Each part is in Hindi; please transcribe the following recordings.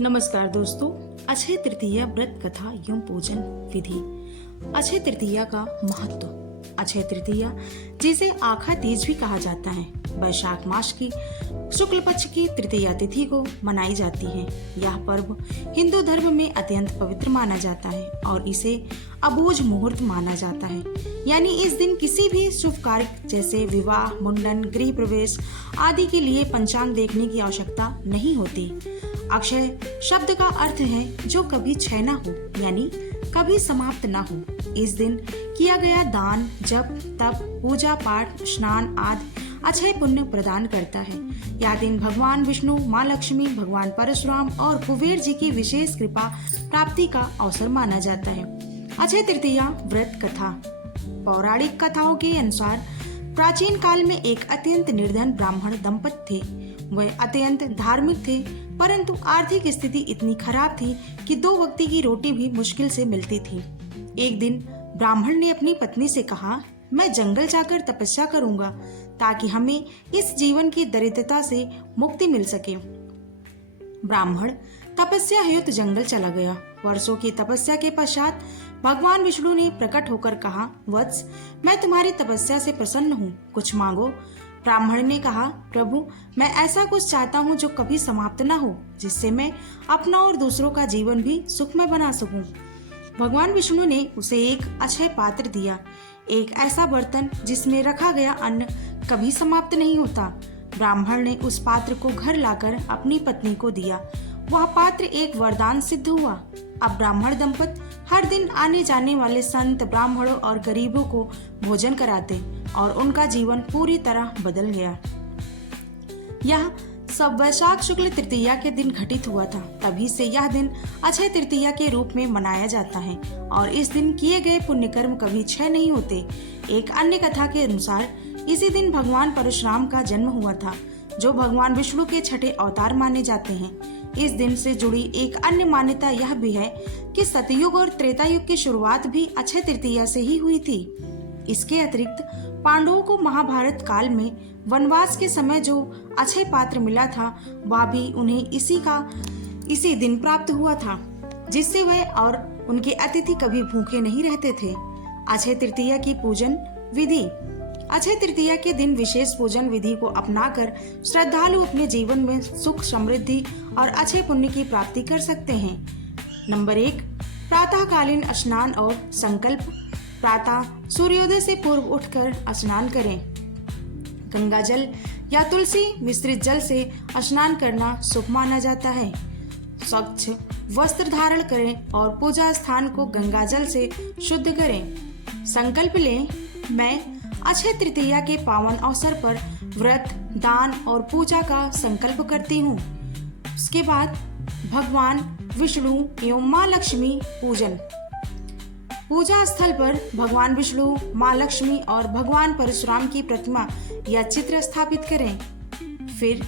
नमस्कार दोस्तों। अक्षय तृतीया व्रत कथा एवं पूजन विधि। अक्षय तृतीया का महत्व। अक्षय तृतीया जिसे आखा तीज भी कहा जाता है, वैशाख मास की शुक्ल पक्ष की तृतीया तिथि को मनाई जाती है। यह पर्व हिंदू धर्म में अत्यंत पवित्र माना जाता है और इसे अबूझ मुहूर्त माना जाता है। यानी इस दिन किसी भी शुभ कार्य जैसे विवाह, मुंडन, गृह प्रवेश आदि के लिए पंचांग देखने की आवश्यकता नहीं होती। अक्षय शब्द का अर्थ है जो कभी क्षय न हो, यानी कभी समाप्त न हो। इस दिन किया गया दान, जप, तप, पूजा पाठ, स्नान आदि अक्षय पुण्य प्रदान करता है। यह दिन भगवान विष्णु, माँ लक्ष्मी, भगवान परशुराम और कुबेर जी की विशेष कृपा प्राप्ति का अवसर माना जाता है। अक्षय तृतीया व्रत कथा। पौराणिक कथाओं के अनुसार प्राचीन काल में एक अत्यंत निर्धन ब्राह्मण दंपति थे। वह अत्यंत धार्मिक थे, परंतु आर्थिक स्थिति इतनी खराब थी कि दो वक्त की रोटी भी मुश्किल से मिलती थी। एक दिन ब्राह्मण ने अपनी पत्नी से कहा, मैं जंगल जाकर तपस्या करूंगा ताकि हमें इस जीवन की दरिद्रता से मुक्ति मिल सके। ब्राह्मण तपस्या हेतु जंगल चला गया। वर्षों की तपस्या के पश्चात भगवान विष्णु ने प्रकट होकर कहा, वत्स, मैं तुम्हारी तपस्या से प्रसन्न हूँ, कुछ मांगो। ब्राह्मण ने कहा, प्रभु, मैं ऐसा कुछ चाहता हूँ जो कभी समाप्त न हो, जिससे मैं अपना और दूसरों का जीवन भी सुखमय बना सकूं। भगवान विष्णु ने उसे एक अक्षय पात्र दिया, एक ऐसा बर्तन जिसमें रखा गया अन्न कभी समाप्त नहीं होता। ब्राह्मण ने उस पात्र को घर लाकर अपनी पत्नी को दिया। वह पात्र एक वरदान सिद्ध हुआ। अब ब्राह्मण दंपति हर दिन आने जाने वाले संत, ब्राह्मणों और गरीबों को भोजन कराते और उनका जीवन पूरी तरह बदल गया। यह सब वैशाख शुक्ल तृतीया के दिन घटित हुआ था। तभी से यह दिन अक्षय तृतीया के रूप में मनाया जाता है और इस दिन किए गए पुण्य कर्म कभी क्षय नहीं होते। एक अन्य कथा के अनुसार इसी दिन भगवान परशुराम का जन्म हुआ था, जो भगवान विष्णु के छठे अवतार माने जाते हैं। इस दिन से जुड़ी एक अन्य मान्यता यह भी है कि सतयुग और त्रेता युग की शुरुआत भी अक्षय तृतीया से ही हुई थी। इसके अतिरिक्त पांडवों को महाभारत काल में वनवास के समय जो अक्षय पात्र मिला था, वह भी उन्हें इसी दिन प्राप्त हुआ था, जिससे वह और उनके अतिथि कभी भूखे नहीं रहते थे। अक्षय तृतीया की पूजन विधि। अक्षय तृतीया के दिन विशेष पूजन विधि को अपनाकर श्रद्धालु अपने जीवन में सुख, समृद्धि और अच्छे पुण्य की प्राप्ति कर सकते हैं। नंबर 1, प्रातःकालीन स्नान और संकल्प। प्रातः सूर्योदय से पूर्व उठकर स्नान करें। गंगा जल या तुलसी मिश्रित जल से स्नान करना शुभ माना जाता है। स्वच्छ वस्त्र धारण करें और पूजा स्थान को गंगा जल से शुद्ध करें। संकल्प लें, मैं अक्षय तृतीया के पावन अवसर पर व्रत, दान और पूजा का संकल्प करती हूँ। उसके बाद भगवान विष्णु एवं माँ लक्ष्मी पूजन। पूजा स्थल पर भगवान विष्णु, माँ लक्ष्मी और भगवान परशुराम की प्रतिमा या चित्र स्थापित करें। फिर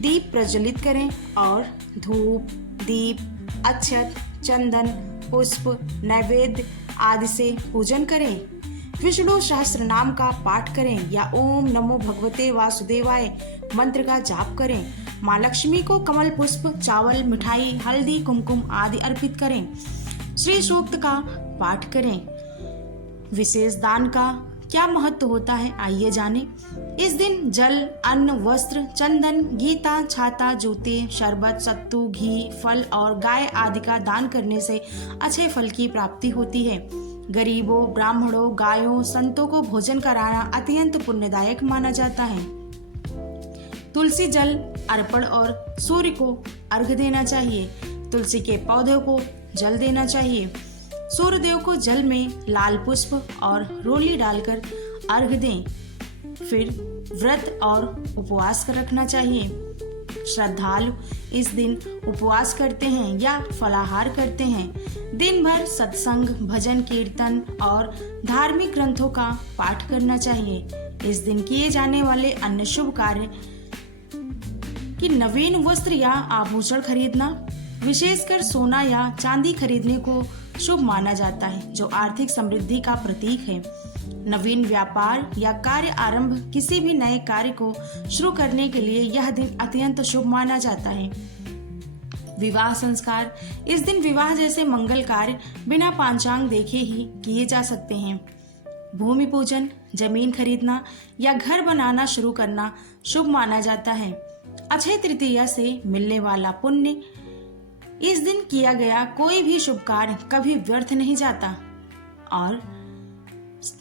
दीप प्रज्वलित करें और धूप, दीप, अक्षत, चंदन, पुष्प, नैवेद्य आदि से पूजन करें। विष्णु सहस्त्र नाम का पाठ करें या ओम नमो भगवते वासुदेवाय मंत्र का जाप करें। माँ लक्ष्मी को कमल पुष्प, चावल, मिठाई, हल्दी, कुमकुम आदि अर्पित करें। श्री सूक्त का पाठ करें। विशेष दान का क्या महत्व होता है, आइए जाने। इस दिन जल, अन्न, वस्त्र, चंदन, गीता, छाता, जूते, शरबत, सत्तू, घी, फल और गाय आदि का दान करने से अच्छे फल की प्राप्ति होती है। गरीबों, ब्राह्मणों, गायों, संतों को भोजन कराना अत्यंत पुण्यदायक माना जाता है। तुलसी जल अर्पण और सूर्य को अर्घ्य देना चाहिए। तुलसी के पौधे को जल देना चाहिए। सूर्य देव को जल में लाल पुष्प और रोली डालकर अर्घ्य दें। फिर व्रत और उपवास कर रखना चाहिए। श्रद्धालु इस दिन उपवास करते हैं या फलाहार करते हैं। दिन भर सत्संग, भजन, कीर्तन और धार्मिक ग्रंथों का पाठ करना चाहिए। इस दिन किए जाने वाले अन्य शुभ कार्य कि नवीन वस्त्र या आभूषण खरीदना, विशेषकर सोना या चांदी खरीदने को शुभ माना जाता है, जो आर्थिक समृद्धि का प्रतीक है। नवीन व्यापार या कार्य आरंभ, किसी भी नए कार्य को शुरू करने के लिए यह दिन अत्यंत शुभ माना जाता है। विवाह संस्कार। इस दिन विवाह जैसे मंगल कार्य बिना पांचांग देखे ही किए जा सकते हैं। भूमि पूजन, जमीन खरीदना या घर बनाना शुरू करना शुभ माना जाता है। अक्षय तृतीया से मिलने वाला पुण्य, इस दिन किया गया कोई भी शुभ कार्य कभी व्यर्थ नहीं जाता और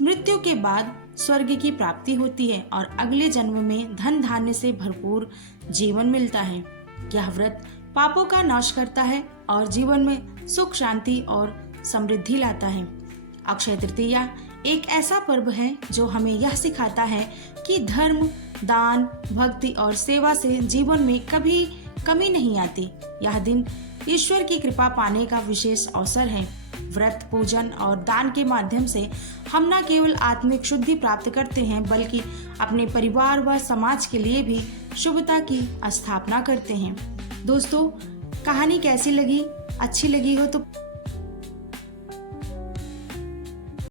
मृत्यु के बाद स्वर्ग की प्राप्ति होती है और अगले जन्म में धन धान्य से भरपूर जीवन मिलता है। यह व्रत पापों का नाश करता है और जीवन में सुख, शांति और समृद्धि लाता है। अक्षय तृतीया एक ऐसा पर्व है जो हमें यह सिखाता है कि धर्म, दान, भक्ति और सेवा से जीवन में कभी कमी नहीं आती। यह दिन ईश्वर की कृपा पाने का विशेष अवसर है। व्रत, पूजन और दान के माध्यम से हम न केवल आत्मिक शुद्धि प्राप्त करते हैं बल्कि अपने परिवार व समाज के लिए भी शुभता की स्थापना करते हैं। दोस्तों, कहानी कैसी लगी? अच्छी लगी हो तो